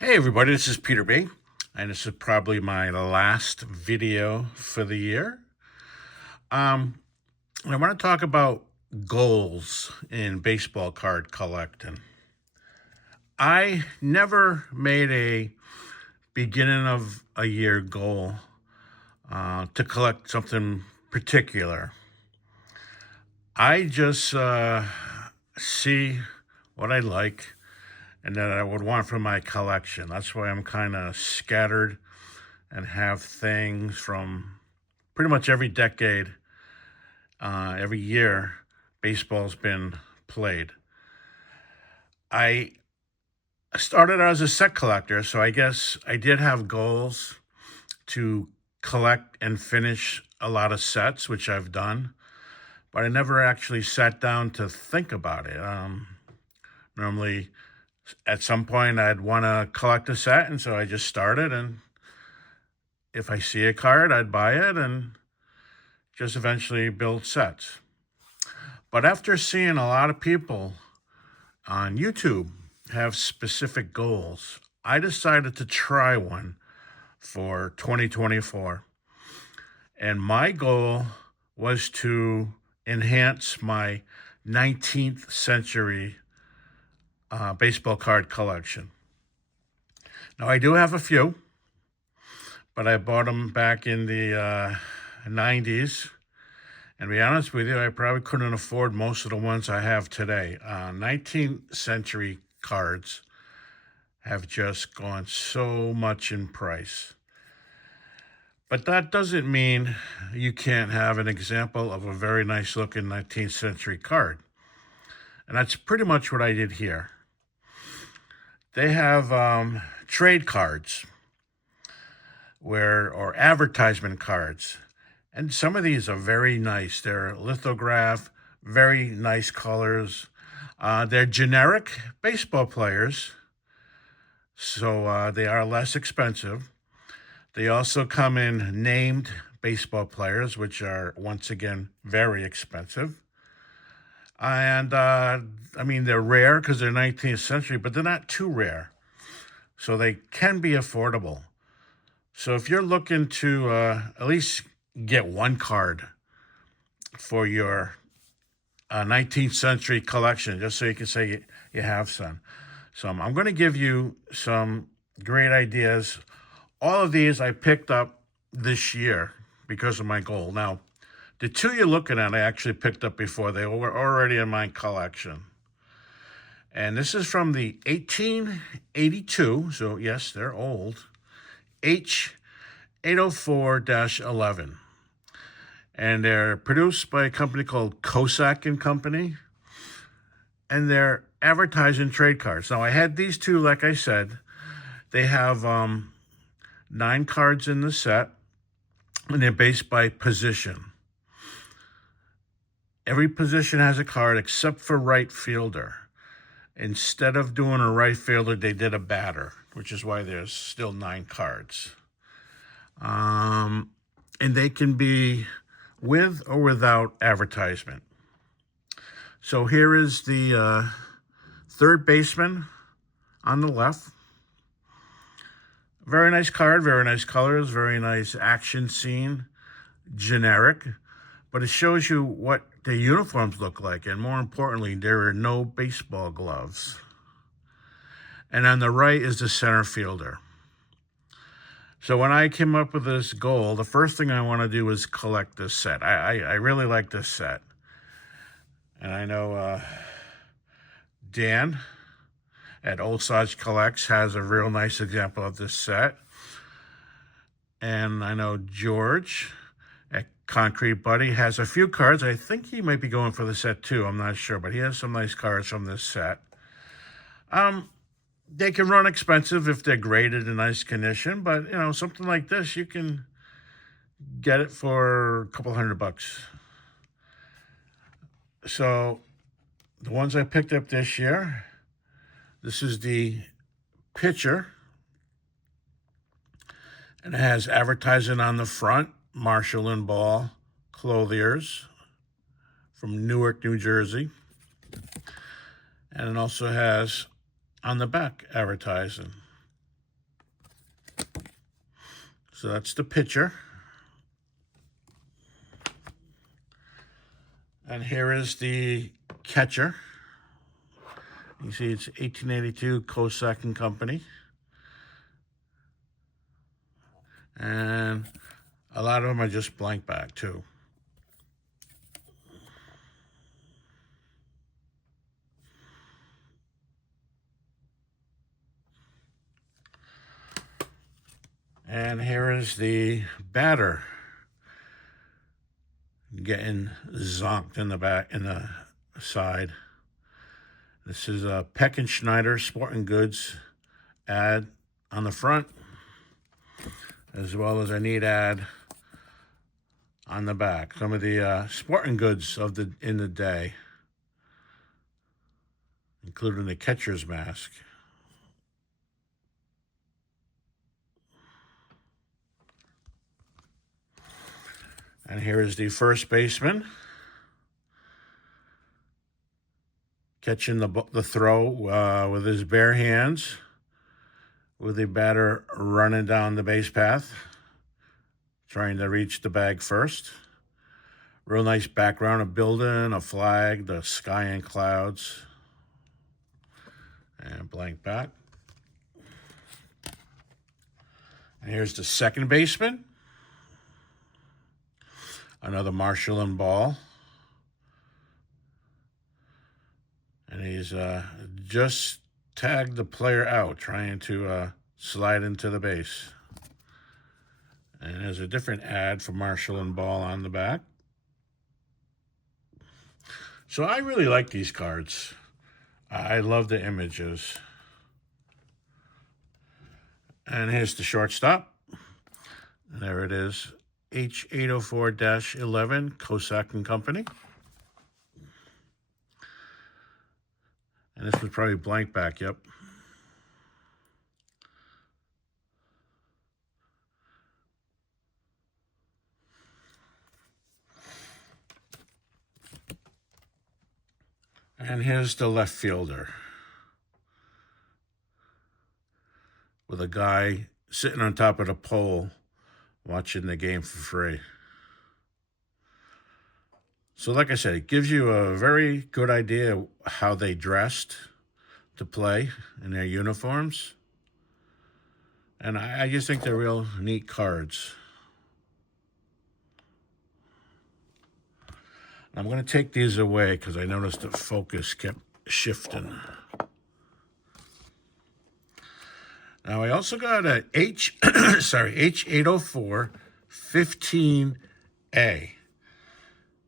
Hey everybody, this is Peter B, and this is probably my last video for the year. Um, I want to talk about goals in baseball card collecting. I never made a beginning of a year goal to collect something particular. I just see what I like and that I would want for my collection. That's why I'm kind of scattered and have things from pretty much every decade, every year, baseball's been played. I started as a set collector, so I guess I did have goals to collect and finish a lot of sets, which I've done, but I never actually sat down to think about it. Normally, at some point, I'd want to collect a set, and so I just started. And if I see a card, I'd buy it and just eventually build sets. But after seeing a lot of people on YouTube have specific goals, I decided to try one for 2024. And my goal was to enhance my 19th century baseball card collection. Now, I do have a few, but I bought them back in the 90s. And to be honest with you, I probably couldn't afford most of the ones I have today. 19th century cards have just gone so much in price. But that doesn't mean you can't have an example of a very nice looking 19th century card. And that's pretty much what I did here. They have trade cards or advertisement cards. And some of these are very nice. They're lithograph, very nice colors. They're generic baseball players, so they are less expensive. They also come in named baseball players, which are, once again, very expensive. And they're rare because they're 19th century, but they're not too rare. So they can be affordable. So if you're looking to at least get one card for your 19th century collection, just so you can say you have some. So I'm going to give you some great ideas. All of these I picked up this year because of my goal. Now, the two you're looking at, I actually picked up before. They were already in my collection. And this is from the 1882, so yes, they're old, H804-11. And they're produced by a company called Cossack and Company. And they're advertising trade cards. Now, I had these two, like I said. They have 9 cards in the set, and they're based by position. Every position has a card except for right fielder. Instead of doing a right fielder, they did a batter, which is why there's still 9 cards. And they can be with or without advertisement. So here is the third baseman on the left. Very nice card, very nice colors, very nice action scene, generic. But it shows you what the uniforms look like. And more importantly, there are no baseball gloves. And on the right is the center fielder. So when I came up with this goal, the first thing I want to do is collect this set. I really like this set. And I know Dan at Old Sodge Collects has a real nice example of this set. And I know George at Concrete Buddy has a few cards. I think he might be going for the set too. I'm not sure, but he has some nice cards from this set. They can run expensive if they're graded in nice condition, but something like this, you can get it for a couple $100. So the ones I picked up this year, this is the pitcher, and it has advertising on the front, Marshall and Ball Clothiers from Newark, New Jersey. And it also has on the back advertising. So that's the pitcher. And here is the catcher. You see it's 1882 Cossack and Company. And a lot of them are just blank back too. And here is the batter getting zonked in the back, in the side. This is a Peck and Schneider Sporting Goods ad on the front, as well as a neat ad on the back. Some of the sporting goods of in the day, including the catcher's mask. And here is the first baseman catching the throw with his bare hands, with the batter running down the base path, trying to reach the bag first. Real nice background, a building, a flag, the sky and clouds. And blank back. And here's the second baseman. Another Marshall and ball. And he's just tagged the player out, trying to slide into the base. And there's a different ad for Marshall and ball on the back. So I really like these cards. I love the images. And here's the shortstop. And there it is. H804-11, Cossack and Company. And this was probably blank back, yep. And here's the left fielder, with a guy sitting on top of the pole watching the game for free. So like I said, it gives you a very good idea how they dressed to play in their uniforms. And I just think they're real neat cards. I'm going to take these away because I noticed the focus kept shifting. Now I also got a H804 15A.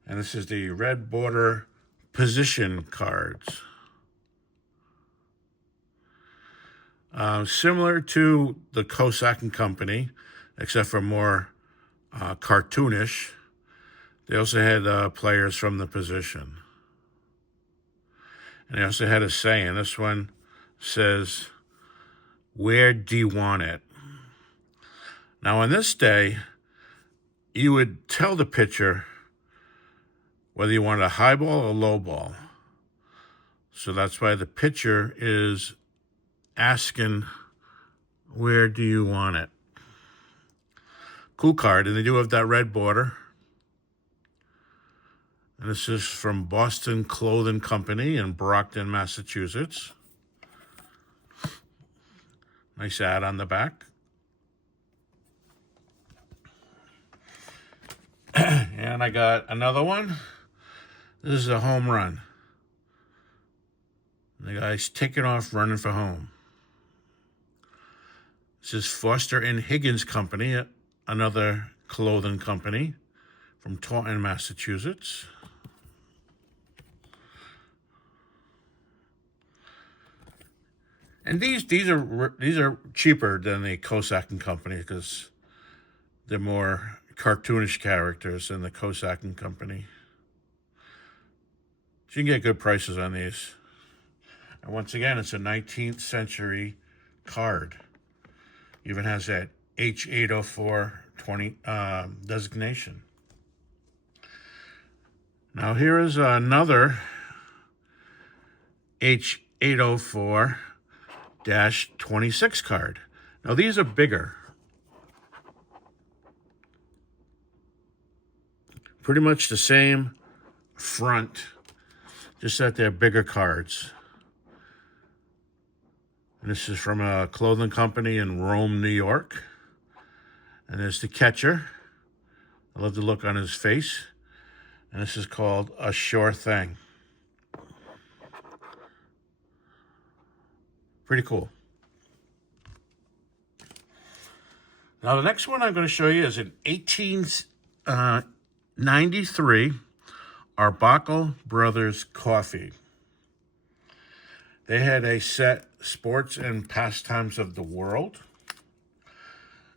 And this is the red border position cards. Similar to the Cossack and Company, except for more cartoonish. They also had players from the position. And they also had a saying. This one says, "Where do you want it?" Now, in this day, you would tell the pitcher whether you wanted a high ball or low ball. So that's why the pitcher is asking, where do you want it? Cool card. And they do have that red border. And this is from Boston Clothing Company in Brockton, Massachusetts. Nice ad on the back. And I got another one. This is a home run. The guy's taking off running for home. This is Foster and Higgins Company, another clothing company from Taunton, Massachusetts. And these are cheaper than the Cossack and Company because they're more cartoonish characters than the Cossack and Company. So you can get good prices on these. And once again, it's a 19th century card. Even has that H804 designation. Now here is another H804-26 card. Now these are bigger. pretty much the same front, just that they're bigger cards. And this is from a clothing company in Rome, New York. And there's the catcher. I love the look on his face. And this is called A Sure Thing. Pretty cool. Now, the next one I'm going to show you is an 1893 Arbuckle Brothers coffee. They had a set Sports and Pastimes of the World.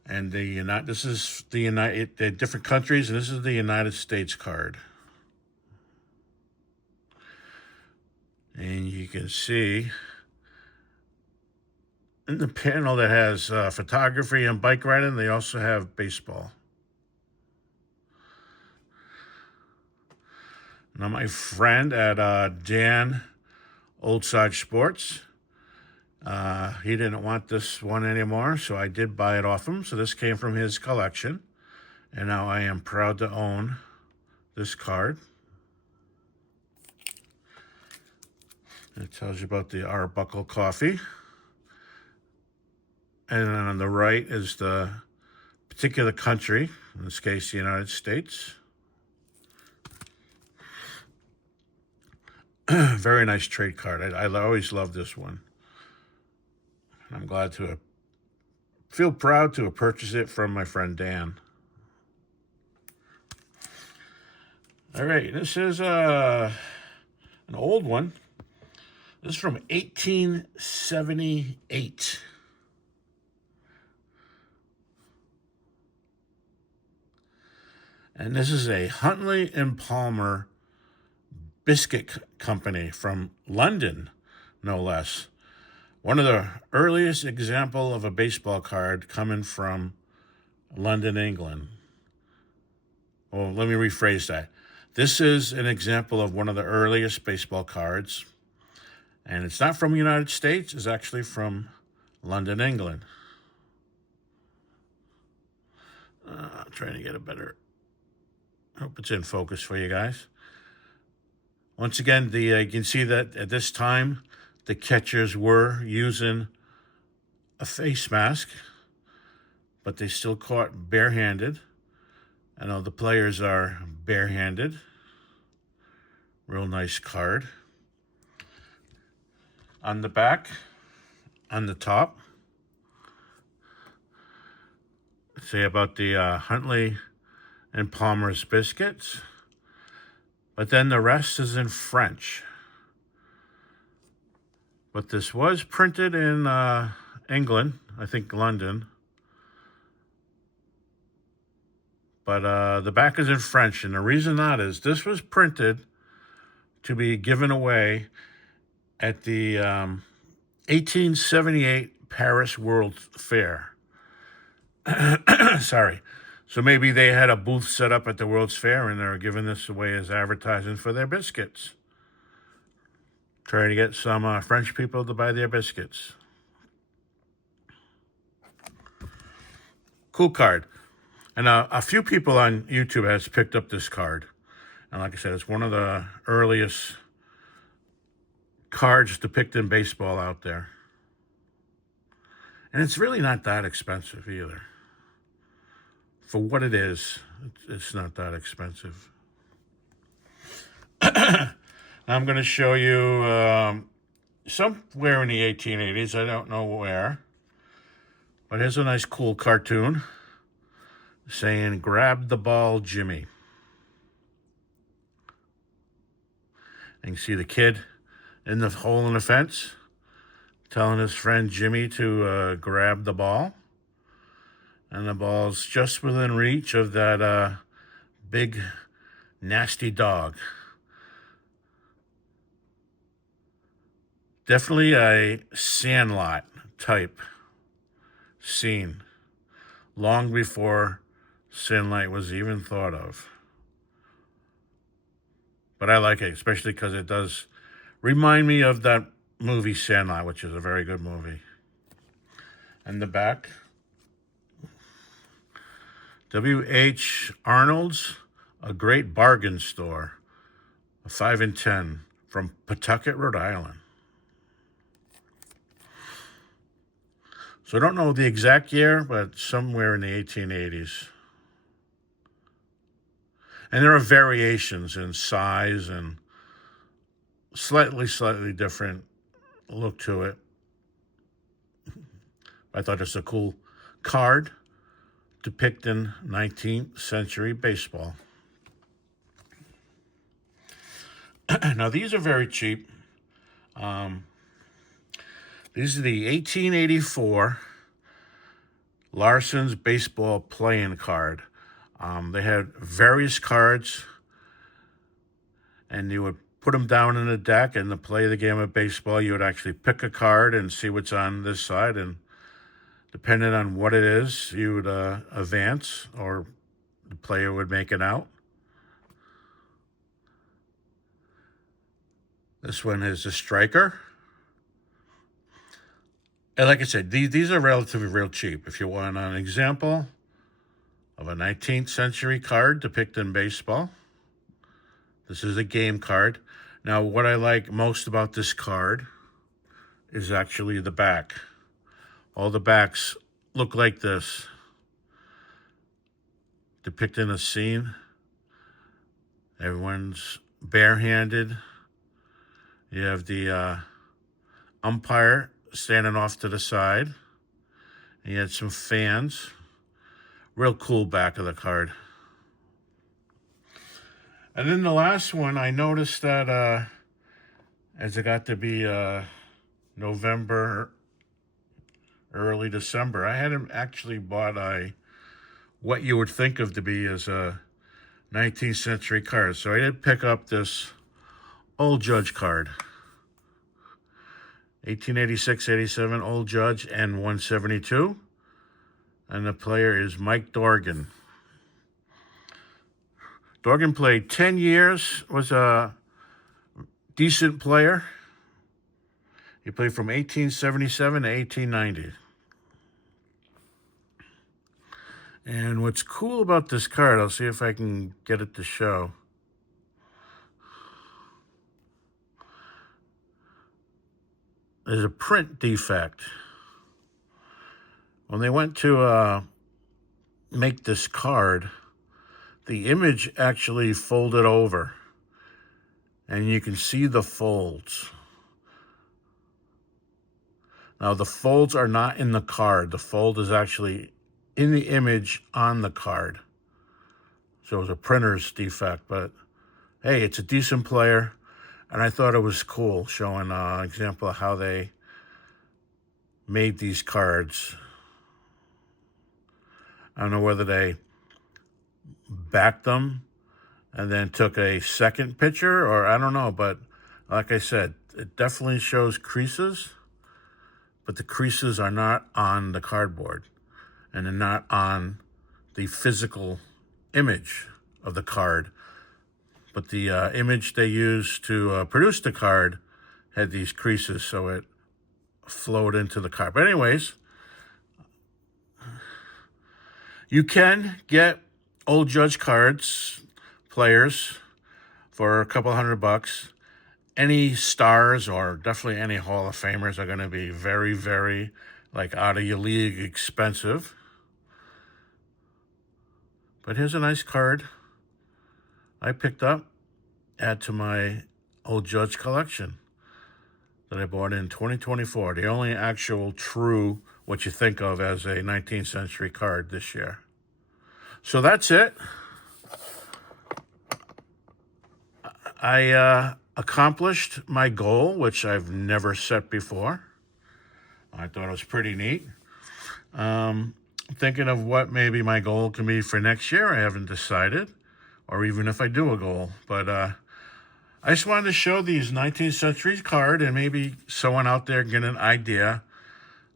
And this is the different countries, and this is the United States card. And you can see in the panel that has photography and bike riding, they also have baseball. Now, my friend at Dan Old Sage Sports, he didn't want this one anymore, so I did buy it off him. So this came from his collection, and now I am proud to own this card. It tells you about the Arbuckle coffee. And then on the right is the particular country, in this case, the United States. Very nice trade card. I always love this one. I'm glad to feel proud to have purchased it from my friend Dan. All right, this is an old one. This is from 1878. And this is a Huntley and Palmer biscuit company from London, no less. One of the earliest example of a baseball card coming from London, England. Well, let me rephrase that. This is an example of one of the earliest baseball cards. And it's not from the United States. It's actually from London, England. Trying to get a better... Hope it's in focus for you guys. Once again, you can see that at this time, the catchers were using a face mask, but they still caught barehanded. I know the players are barehanded. Real nice card. On the back, on the top, say about the Huntley and Palmer's biscuits, but then the rest is in French. But this was printed in England, I think London. But the back is in French, and the reason that is this was printed to be given away at the 1878 Paris World Fair. Sorry. So maybe they had a booth set up at the World's Fair and they were giving this away as advertising for their biscuits. Trying to get some French people to buy their biscuits. Cool card. And a few people on YouTube has picked up this card. And like I said, it's one of the earliest cards depicting baseball out there. And it's really not that expensive either. For what it is, it's not that expensive. Now I'm going to show you somewhere in the 1880s. I don't know where. But here's a nice cool cartoon saying, "Grab the ball, Jimmy." And you see the kid in the hole in the fence telling his friend Jimmy to grab the ball. And the ball's just within reach of that big, nasty dog. Definitely a Sandlot type scene. Long before Sandlot was even thought of. But I like it, especially because it does remind me of that movie Sandlot, which is a very good movie. And the back... W.H. Arnold's a great bargain store, a 5 and 10 from Pawtucket, Rhode Island. So I don't know the exact year, but somewhere in the 1880s. And there are variations in size and slightly different look to it. I thought it's a cool card depicting 19th century baseball. Now, these are very cheap. These are the 1884 Larson's baseball playing card. They had various cards, and you would put them down in the deck, and to play the game of baseball, you would actually pick a card and see what's on this side, and depending on what it is, you would advance, or the player would make it out. This one is a striker. And like I said, these are relatively real cheap. If you want an example of a 19th century card depicting baseball, this is a game card. Now, what I like most about this card is actually the back. All the backs look like this, depicting a scene. Everyone's barehanded. You have the umpire standing off to the side. And you had some fans. Real cool back of the card. And then the last one, I noticed that as it got to be November, early December, I hadn't actually bought what you would think of to be as a 19th century card. So I did pick up this Old Judge card. 1886-87 Old Judge N172. And the player is Mike Dorgan. Dorgan played 10 years, was a decent player. He played from 1877 to 1890. And what's cool about this card, I'll see if I can get it to show. There's a print defect. When they went to make this card, the image actually folded over, and you can see the folds. Now, the folds are not in the card. The fold is actually in the image on the card. So it was a printer's defect, but hey, it's a decent player, and I thought it was cool showing an example of how they made these cards. I don't know whether they backed them and then took a second picture, or I don't know, but like I said, it definitely shows creases, but the creases are not on the cardboard, and they're not on the physical image of the card. But the image they used to produce the card had these creases, so it flowed into the card. But anyways, you can get Old Judge cards, players, for a couple $100. Any stars, or definitely any Hall of Famers, are going to be very, very, like, out of your league expensive. But here's a nice card I picked up, add to my Old Judge collection that I bought in 2024. The only actual true, what you think of as a 19th century card this year. So that's it. I accomplished my goal, which I've never set before. I thought it was pretty neat. Thinking of what maybe my goal can be for next year. I haven't decided, or even if I do a goal. But I just wanted to show these 19th century card, and maybe someone out there get an idea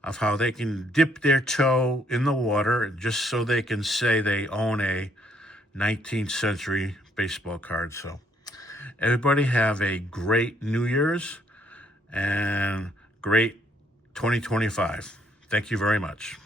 of how they can dip their toe in the water just so they can say they own a 19th century baseball card. So everybody have a great New Year's and great 2025. Thank you very much.